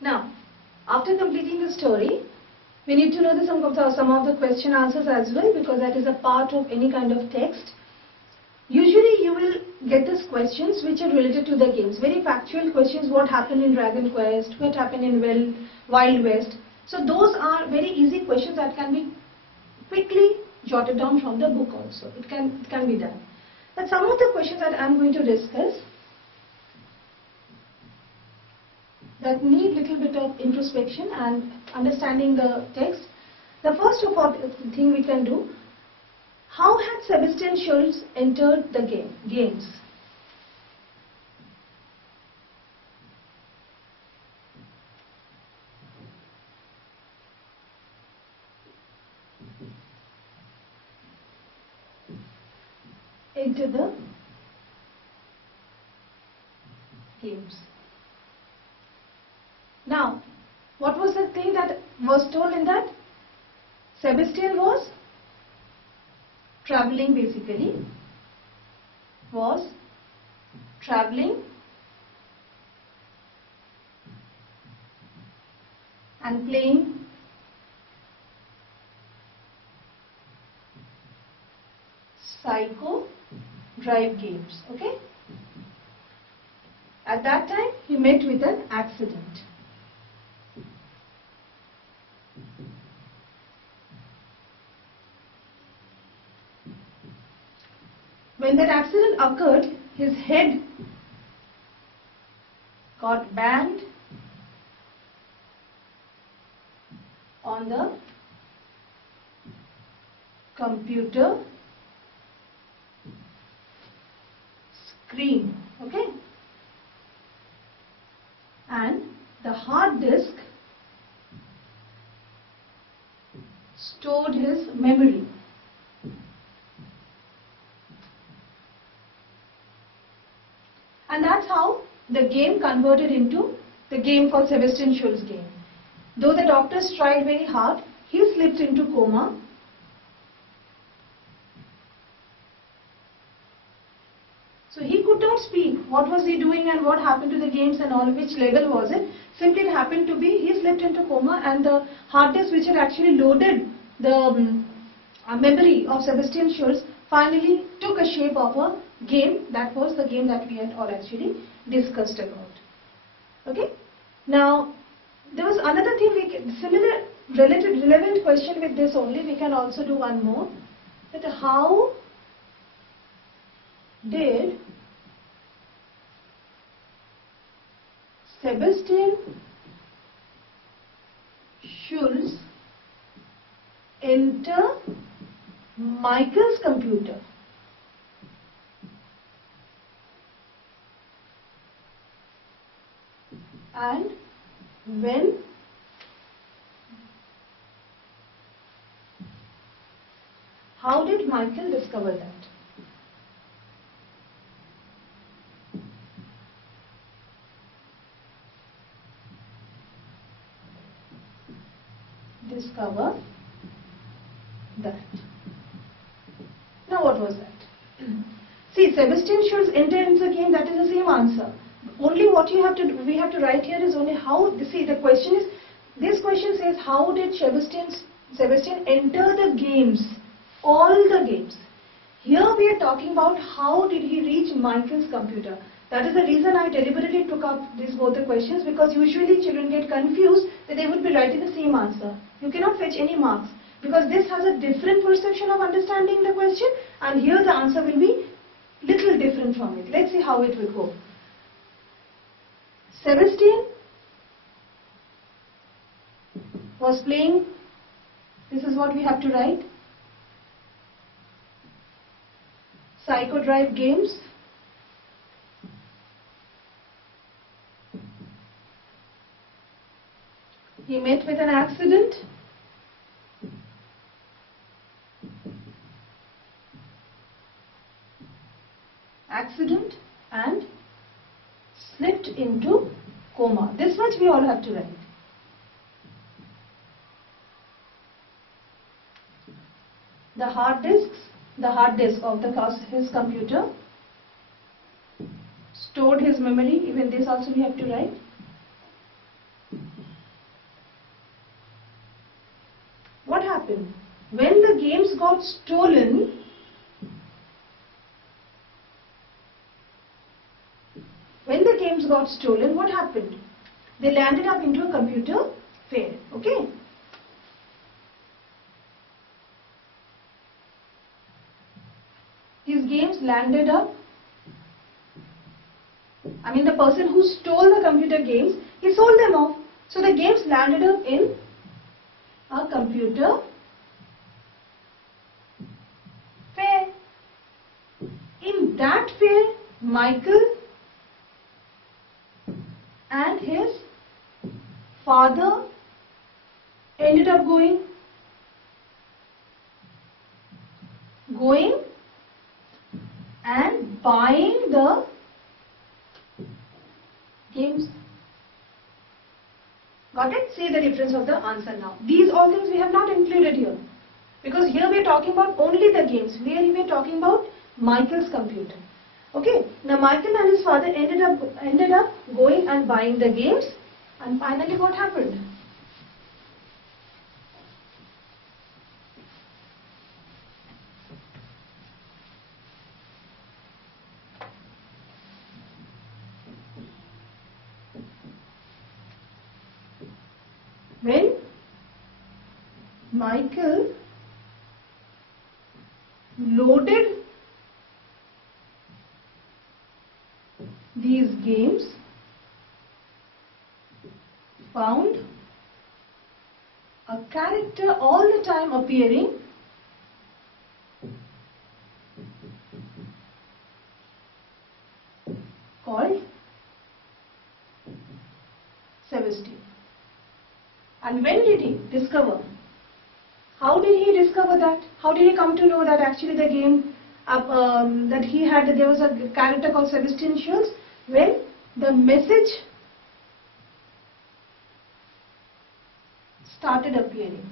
Now, after completing the story, we need to know some of the question answers as well, because that is a part of any kind of text. Usually you will get these questions which are related to the games, very factual questions, what happened in Dragon Quest, what happened in Wild West. So those are very easy questions that can be quickly jotted down from the book also. It can be done. But some of the questions that I am going to discuss that need little bit of introspection and understanding the text. The first of all thing we can do, how had Sebastian Schultz entered the games? Into the games. Now, what was the thing that was told in that? Sebastian was traveling, basically, was traveling and playing Psycho Drive games. Okay? At that time, he met with an accident. When that accident occurred, his head got banged on the computer screen, okay? And the hard disk stored his memory. And that's how the game converted into the game called Sebastian Schultz game. Though the doctors tried very hard, he slipped into coma. So he could not speak. What was he doing and what happened to the games and all, which level was it? Simply it happened to be, he slipped into coma, and the hard disk which had actually loaded the memory of Sebastian Schultz finally took a shape of a game. That was the game that we had all actually discussed about. Okay. Now, there was another thing, similar relevant question with this only. We can also do one more. That how did Sebastian Schultz enter Michael's computer? And when how did Michael discover that? Discover that. Now what was that? See, Sebastian Schultz entered into the game, that is the same answer. Only what we have to write here is only how. See, the question is, this question says how did Sebastian enter the games, all the games. Here we are talking about how did he reach Michael's computer. That is the reason I deliberately took up both the questions, because usually children get confused that they would be writing the same answer. You cannot fetch any marks, because this has a different perception of understanding the question, and here the answer will be little different from it. Let's see how it will go. Sebastian was playing, this is what we have to write, Psycho Drive games. He met with an accident. And slipped into coma. This much we all have to write. The hard disk of his computer stored his memory. Even this also we have to write. happened? When the games got stolen, what happened? They landed up into a computer fair. Okay? These games landed up, the person who stole the computer games, he sold them off. So the games landed up in a computer fair. In that fair, Michael and his father ended up going and buying the games. Got it? See the difference of the answer now. These all things we have not included here, because here we are talking about only the games. Here we are talking about Michael's computer. Okay. Now Michael and his father ended up going and buying the games, and finally what happened? When Michael loaded these games, found a character all the time appearing called Sebastian. And when did he discover? How did he discover that? How did he come to know that actually the game that he had, there was a character called Sebastian Schultz? When the message started appearing.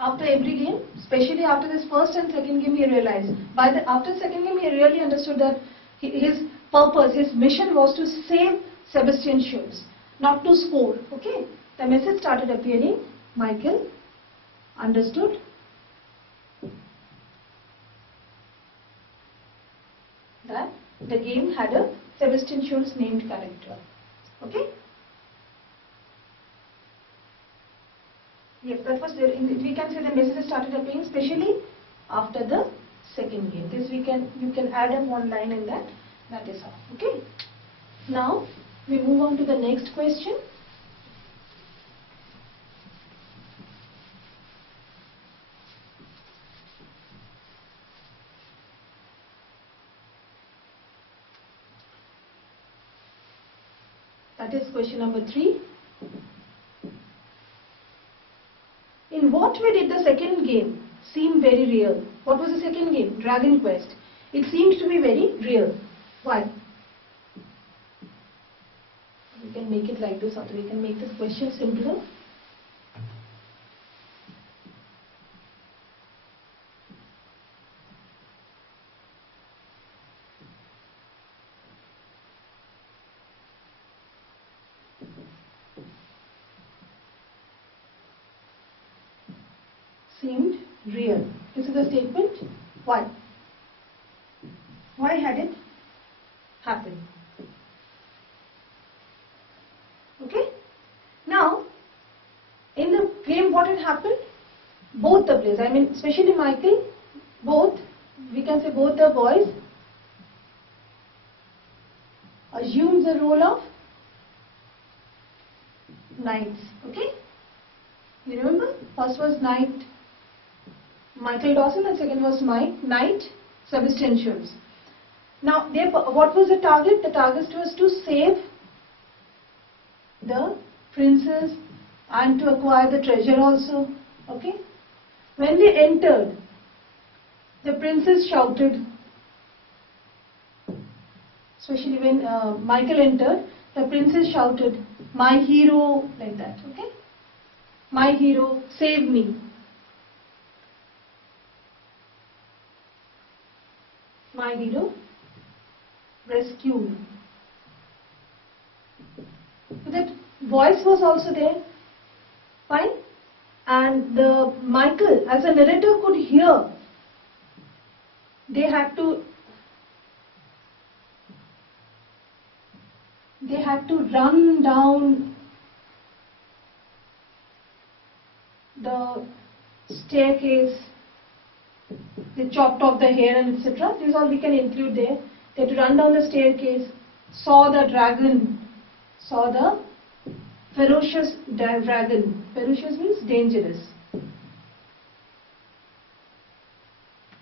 After every game, especially after this first and second game, he realized. After second game, he really understood that his purpose, his mission was to save Sebastian Schultz, not to score. Okay, the message started appearing. Michael understood that the game had a Sebastian Schultz named character. Okay. Yes, that was there. We can say the message started appearing, especially after the second game. This you can add up one line in that. That is how. Okay. Now we move on to the next question. That is question number 3. In what way did the second game seem very real? What was the second game? Dragon Quest. It seemed to be very real. Why? We can make it like this, or we can make this question simpler. Seemed real. This is a statement. Why? Why had it happened? Okay. Now, in the game, what had happened? Both the players, especially Michael, we can say both the boys assumed the role of knights. Okay. You remember? First was knight Michael Dawson and second was knight Sebastian Schultz. Now, what was the target? The target was to save the princess and to acquire the treasure also. Okay. When they entered, the princess shouted. Especially when Michael entered, the princess shouted, "My hero," like that. Okay. "My hero, save me." My hero, rescue me. So that voice was also there. Fine. And the Michael, as a narrator, could hear. They had to run down the staircase. They chopped off the hair and etc. These all we can include there. They had to run down the staircase, saw the dragon, saw the ferocious dragon. Ferocious means dangerous.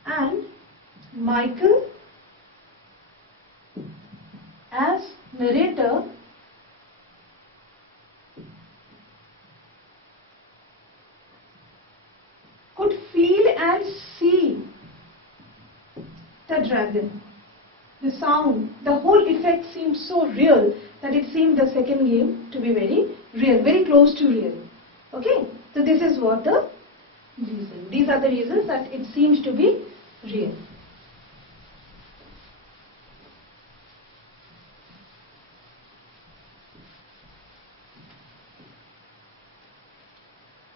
And Michael, as narrator, could feel and see the dragon. The sound, the whole effect seemed so real that it seemed the second game to be very real, very close to real. Okay, so this is what the reason. These are the reasons that it seems to be real.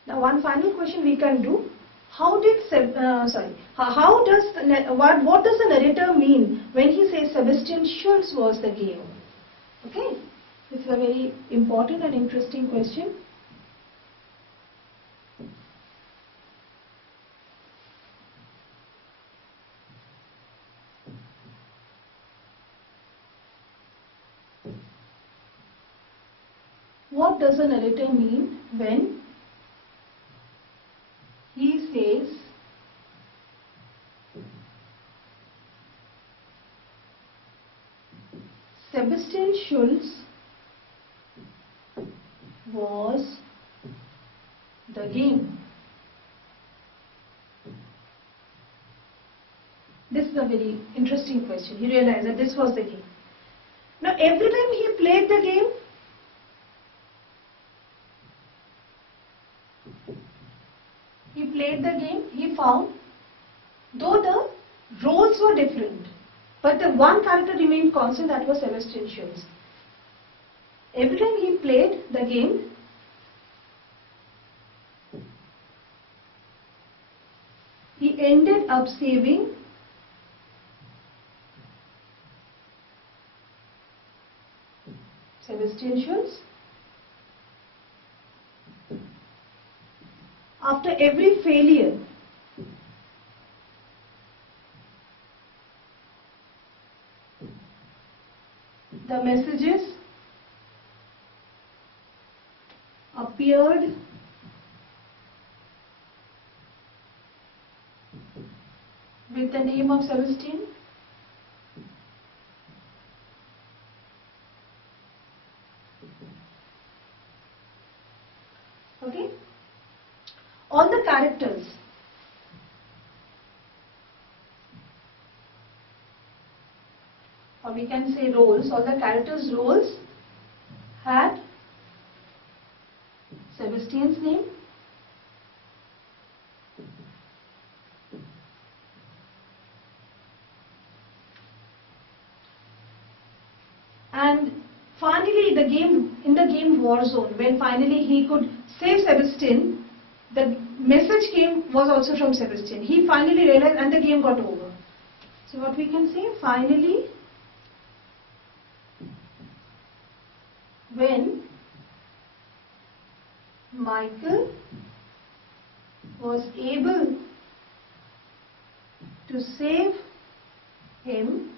Now, one final question we can do. What does the narrator mean when he says Sebastian Schultz was the game? Okay, this is a very important and interesting question. What does the narrator mean when he says Sebastian Schultz was the game? This is a very interesting question. You realize that this was the game. Now, every time he played the game, he found, though the roles were different, but the one character remained constant, that was Sebastian Schultz. Every time he played the game, he ended up saving Sebastian Schultz. After every failure, the messages appeared with the name of Sebastian. Okay? All the characters or we can say roles, all the characters' roles had Sebastian's name, and finally in the game Warzone, when finally he could save Sebastian, the message was also from Sebastian. He finally realized and the game got over. So what we can say, finally, when Michael was able to save him,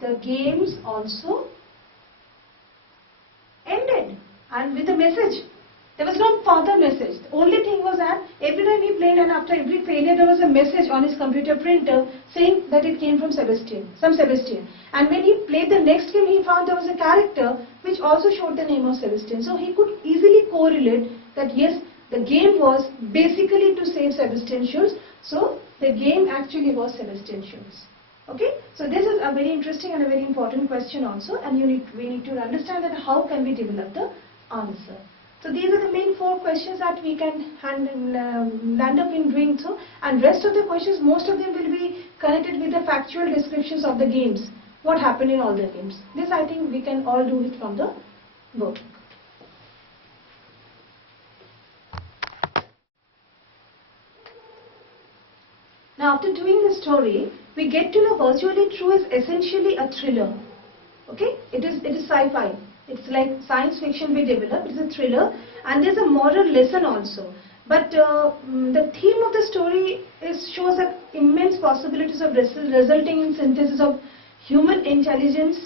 the games also ended, and with a message. There was no further message. The only thing was that every time he played and after every failure there was a message on his computer printer saying that it came from Sebastian. And when he played the next game, he found there was a character which also showed the name of Sebastian. So he could easily correlate that yes, the game was basically to save Sebastian Schultz. So the game actually was Sebastian Schultz. Okay, so this is a very interesting and a very important question also, and we need to understand that how can we develop the answer. So these are the main 4 questions that we can land up in doing so, and rest of the questions, most of them will be connected with the factual descriptions of the games, what happened in all the games. This I think we can all do it from the book. after doing the story, we get to know Virtually True is essentially a thriller. Okay, it is sci-fi. It's like science fiction we develop. It's a thriller, and there's a moral lesson also. But the theme of the story shows that immense possibilities of resulting in synthesis of human intelligence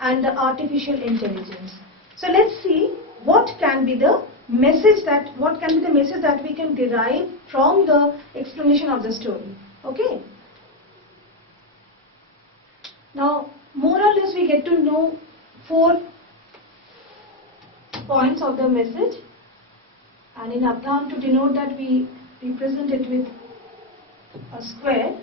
and the artificial intelligence. So let's see what can be the message that we can derive from the explanation of the story. Okay. Now, more or less we get to know 4 points of the message, and in Abdhan, to denote that, we represent it with a square.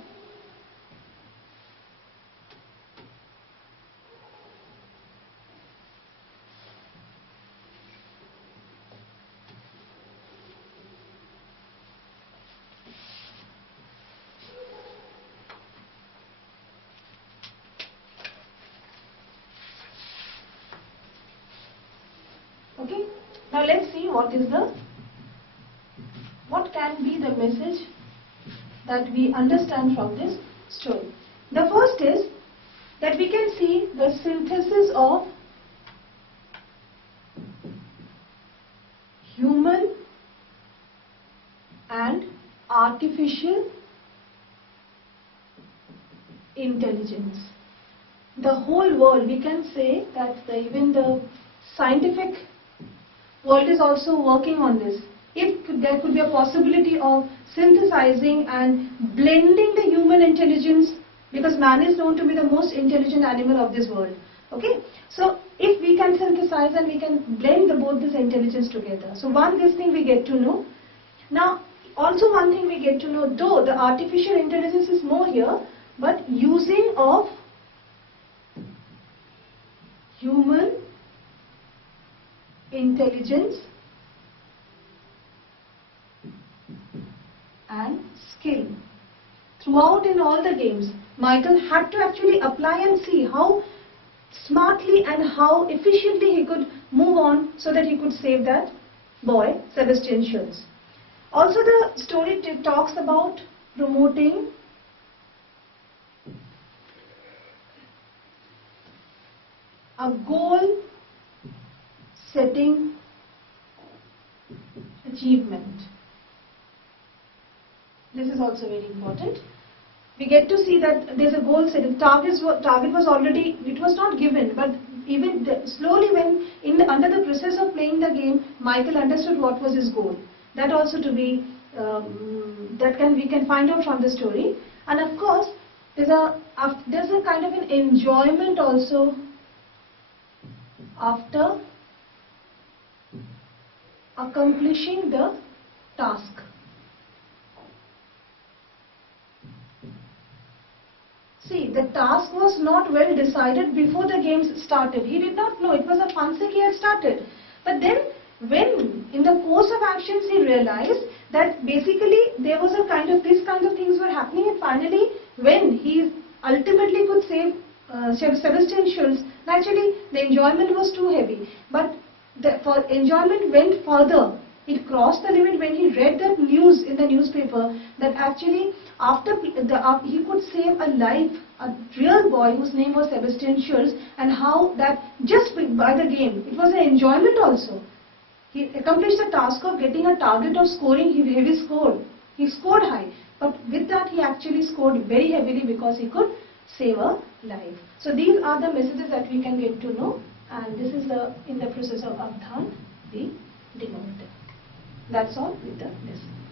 Okay. Now let's see what can be the message that we understand from this story. The first is that we can see the synthesis of human and artificial intelligence. The whole world, we can say that even the scientific world is also working on this. If there could be a possibility of synthesizing and blending the human intelligence, because man is known to be the most intelligent animal of this world. Okay, so if we can synthesize and we can blend both this intelligence together. So this thing we get to know. Now also one thing we get to know, though the artificial intelligence is more here, but using of human intelligence and skill. Throughout in all the games, Michael had to actually apply and see how smartly and how efficiently he could move on so that he could save that boy, Sebastian Schultz. Also the story talks about promoting a goal setting achievement. This is also very important. We get to see that there's a goal setting. Target was already, it was not given, but even slowly when under the process of playing the game, Michael understood what was his goal. That also to be, we can find out from the story. And of course, there's a kind of an enjoyment also after accomplishing the task. See, the task was not well decided before the games started. He did not know. It was a funsick he had started. But then, when in the course of actions he realized that basically there was these kinds of things were happening, and finally when he ultimately could save Sebastian Schultz, naturally the enjoyment was too heavy. But the enjoyment went further. It crossed the limit when he read that news in the newspaper that actually he could save a life, a real boy whose name was Sebastian Schultz, and how that just by the game, it was an enjoyment also. He accomplished the task of getting a target of scoring. He scored. He scored high, but with that he actually scored very heavily because he could save a life. So these are the messages that we can get to know, and this is in the process of Avdhan we denote them. That's all with the lesson.